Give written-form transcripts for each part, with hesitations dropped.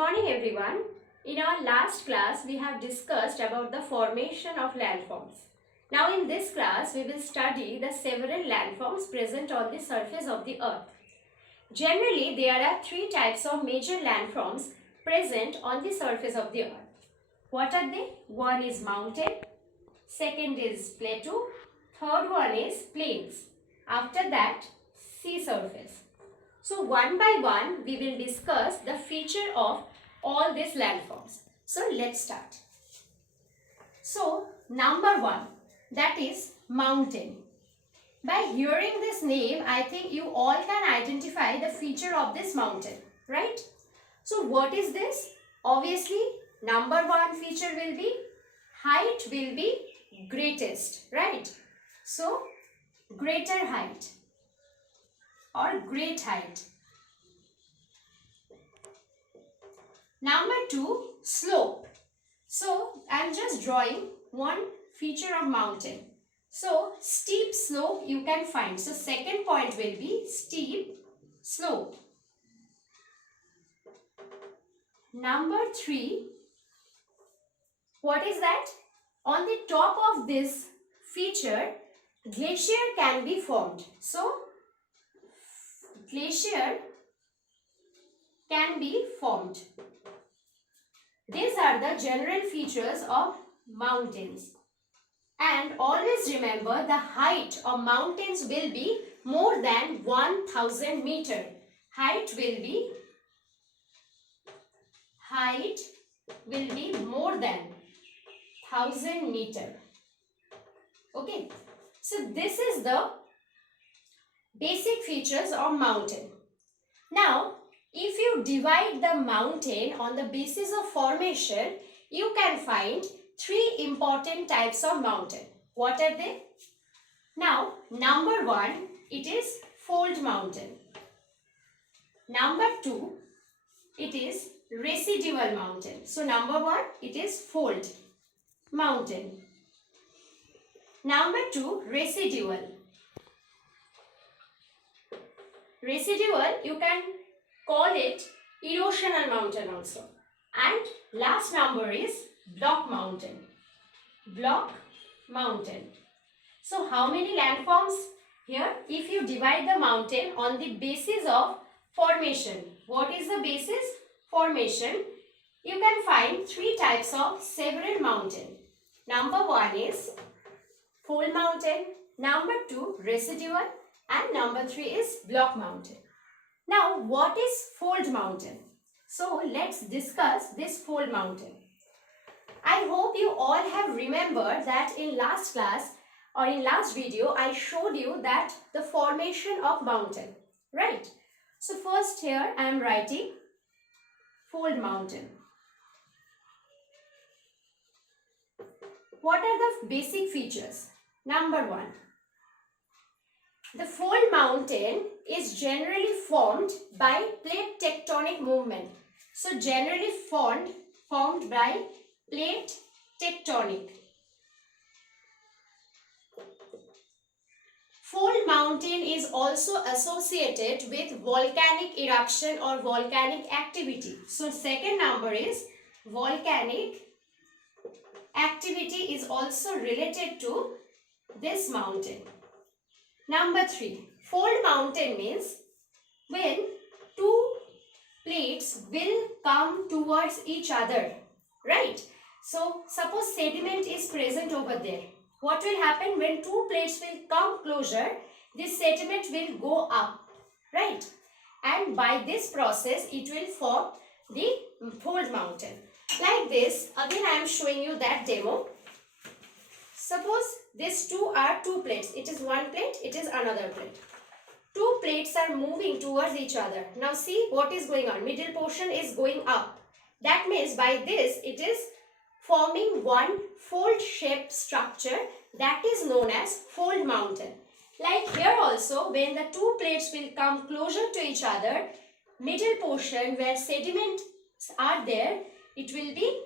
morning everyone. In our last class we have discussed about the formation of landforms. Now in this class we will study the several landforms present on the surface of the earth. Generally there are three types of major landforms present on the surface of the earth. What are they? One is mountain, second is plateau, third one is plains. After that, sea surface. So one by one we will discuss the feature of all these landforms. So let's start. So number one, that is mountain. By hearing this name, I think you all can identify the feature of this mountain, right? So what is this? Obviously, number one feature will be height will be greatest, right? So greater height or great height. Number two, slope. So I am just drawing one feature of mountain. So steep slope you can find. So second point will be steep slope. Number three, what is that? On the top of this feature, glacier can be formed. So glacier can be formed. These are the general features of mountains. And always remember, the height of mountains will be more than 1000 meter. Height will be more than 1000 meter. Okay. So this is the basic features of mountain. Now, if you divide the mountain on the basis of formation, you can find three important types of mountain. What are they? Now, number one, it is fold mountain. Number two, it is residual mountain. So, number one, it is fold mountain. Number two, residual. Residual, you can call it erosional mountain also. And last number is block mountain. Block mountain. So how many landforms here? If you divide the mountain on the basis of formation, what is the basis? Formation. You can find three types of several mountain. Number one is fold mountain. Number two, residual. And number three is block mountain. Now, what is fold mountain? So, let's discuss this fold mountain. I hope you all have remembered that in last class or in last video, I showed you that the formation of mountain, right? So, first here I am writing fold mountain. What are the basic features? Number one, the fold mountain is generally formed by plate tectonic movement. So generally formed by plate tectonic. Fold mountain is also associated with volcanic eruption or volcanic activity. So second number is volcanic activity is also related to this mountain. Number three, fold mountain means when two plates will come towards each other, right? So, suppose sediment is present over there. What will happen when two plates will come closer? This sediment will go up, right? And by this process, it will form the fold mountain. Like this, again I am showing you that demo. Suppose these two are two plates. It is one plate, it is another plate. Two plates are moving towards each other. Now see what is going on. Middle portion is going up. That means by this it is forming one fold shaped structure that is known as fold mountain. Like here also, when the two plates will come closer to each other, middle portion where sediments are there, it will be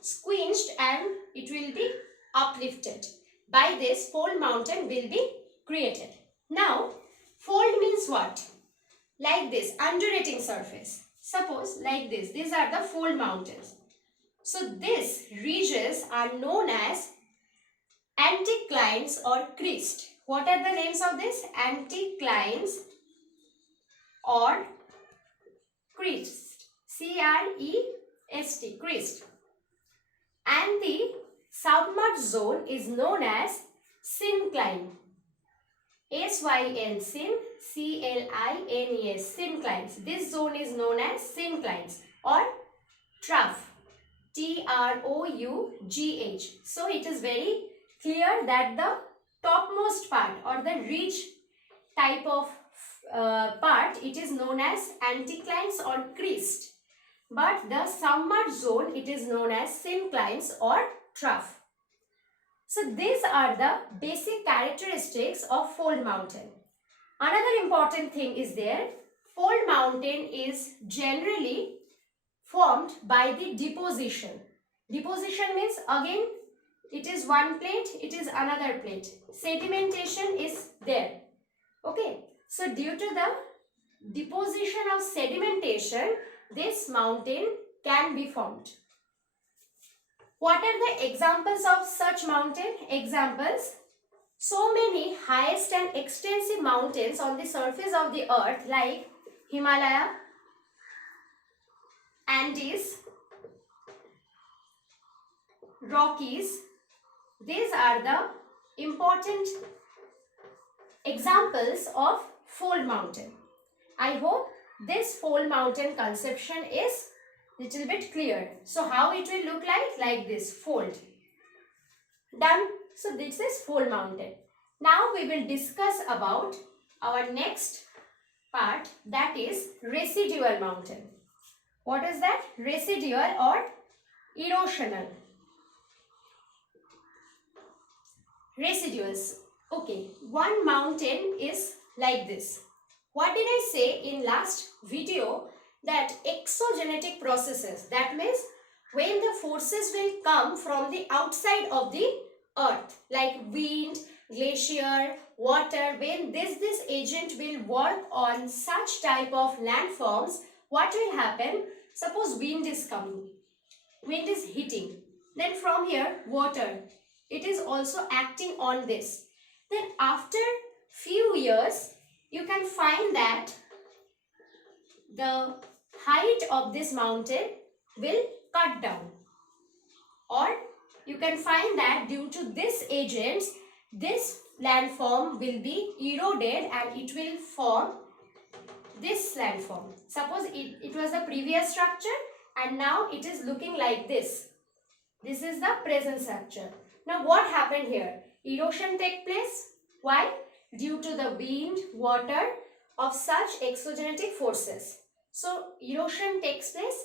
squeezed and it will be uplifted. By this, fold mountain will be created. Now, fold means what? Like this, undulating surface. Suppose like this, these are the fold mountains. So these ridges are known as anticlines or crest. What are the names of this? Anticlines or crest. C-R-E-S-T, crest. And the submerged zone is known as syncline. S-Y-N, syn, C-L-I-N-E-S, synclines. This zone is known as synclines or trough, T-R-O-U-G-H. So it is very clear that the topmost part or the ridge type of part, it is known as anticlines or crest. But the submerged zone, it is known as synclines or trough. So these are the basic characteristics of fold mountain. Another important thing is there, fold mountain is generally formed by the deposition. Deposition means again it is one plate, it is another plate. Sedimentation is there. Okay. So due to the deposition of sedimentation, this mountain can be formed. What are the examples of such mountain? Examples. So many highest and extensive mountains on the surface of the earth like Himalaya, Andes, Rockies. These are the important examples of fold mountain. I hope this fold mountain conception is little bit clear. So how it will look like this, fold. Done. So this is fold mountain. Now we will discuss about our next part, that is residual mountain. What is that? Residual or erosional. Residuals. Okay, one mountain is like this. What did I say in last video? That exogenetic processes, that means when the forces will come from the outside of the earth like wind, glacier, water, when this agent will work on such type of landforms, what will happen? Suppose wind is coming, wind is hitting, then from here water, it is also acting on this. Then after few years you can find that the height of this mountain will cut down, or you can find that due to this agents, this landform will be eroded and it will form this landform. Suppose it was the previous structure and now it is looking like this. This is the present structure. Now what happened here? Erosion take place. Why? Due to the wind, water of such exogenetic forces. So erosion takes place,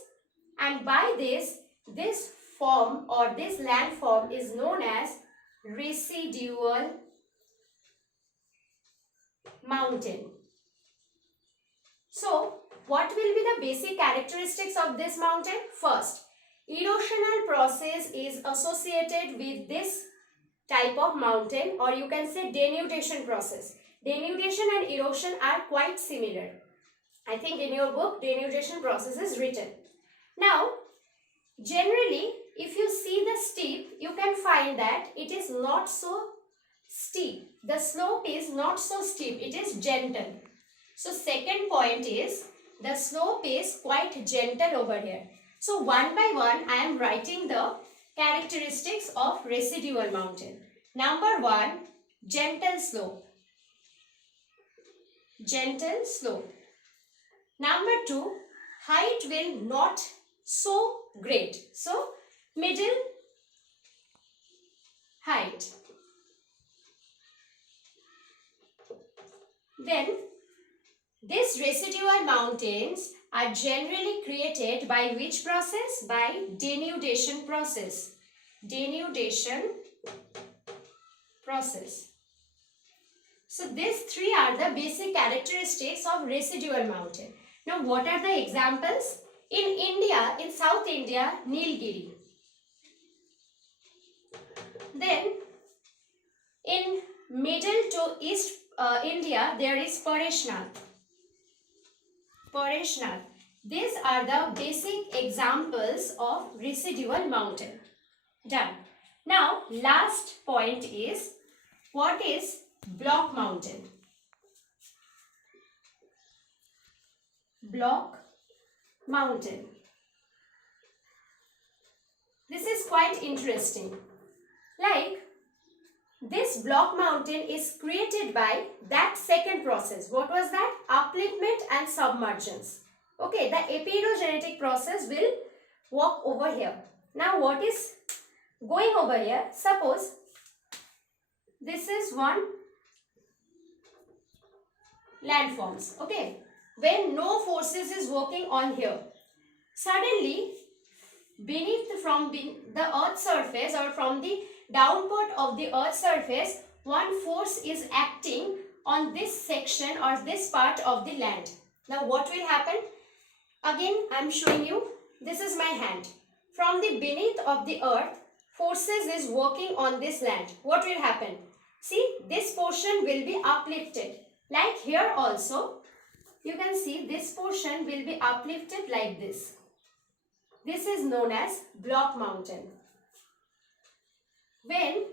and by this form or this landform is known as residual mountain. So what will be the basic characteristics of this mountain? First, erosional process is associated with this type of mountain, or you can say denudation process. Denudation and erosion are quite similar. I think in your book denudation process is written. Now generally if you see the steep, you can find that it is not so steep. The slope is not so steep, it is gentle. So second point is the slope is quite gentle over here. So one by one I am writing the characteristics of residual mountain. Number 1, gentle slope. Gentle slope. Number 2, height will not so great. So middle height. Then these residual mountains are generally created by which process? By denudation process. Denudation process. So these three are the basic characteristics of residual mountain. Now what are the examples? In India, in South India, Nilgiri. Then in middle to east India, there is Pareshnath. Pareshnath. These are the basic examples of residual mountain. Done. Now, last point is, what is block mountain? Block mountain. This is quite interesting. Like, this block mountain is created by that second process. What was that? Upliftment and submergence. Okay, the epidogenetic process will work over here. Now, what is going over here? Suppose this is one landforms. Okay, when no forces is working on here, suddenly from the earth's surface or from the downward of the earth's surface, one force is acting on this section or this part of the land. Now what will happen? Again I am showing you, this is my hand. From the beneath of the earth, forces is working on this land. What will happen? See, this portion will be uplifted. Like here also, you can see this portion will be uplifted like this. This is known as block mountain. When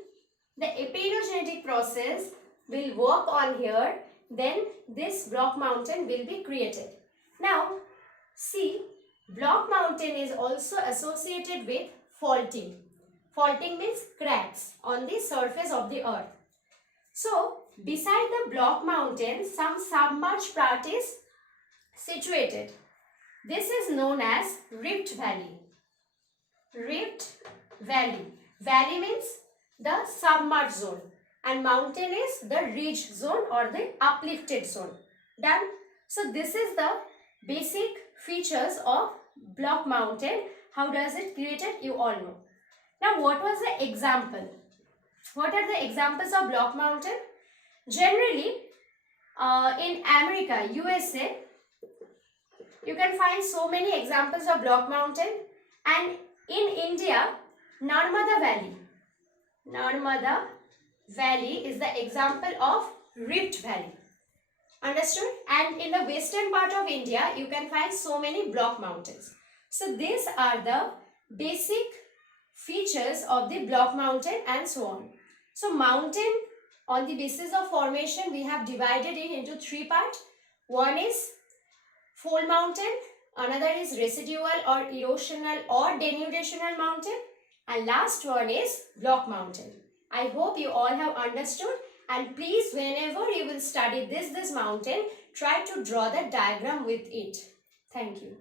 the epidogenetic process will work on here, then this block mountain will be created. Now, see, block mountain is also associated with faulting. Faulting means cracks on the surface of the earth. So, beside the block mountain, some submerged part is situated. This is known as Rift Valley. Rift Valley. Valley means the submerged zone and mountain is the ridge zone or the uplifted zone. Done. So this is the basic features of block mountain. How does it created? You all know. Now what was the example? What are the examples of block mountain? Generally in America, USA, you can find so many examples of block mountain, and in India, Narmada Valley. Narmada Valley is the example of Rift Valley. Understood? And in the western part of India, you can find so many block mountains. So these are the basic features of the block mountain and so on. So mountain, on the basis of formation, we have divided it into three parts. One is fold mountain, another is residual or erosional or denudational mountain, and last one is block mountain. I hope you all have understood, and please whenever you will study this mountain, try to draw the diagram with it. Thank you.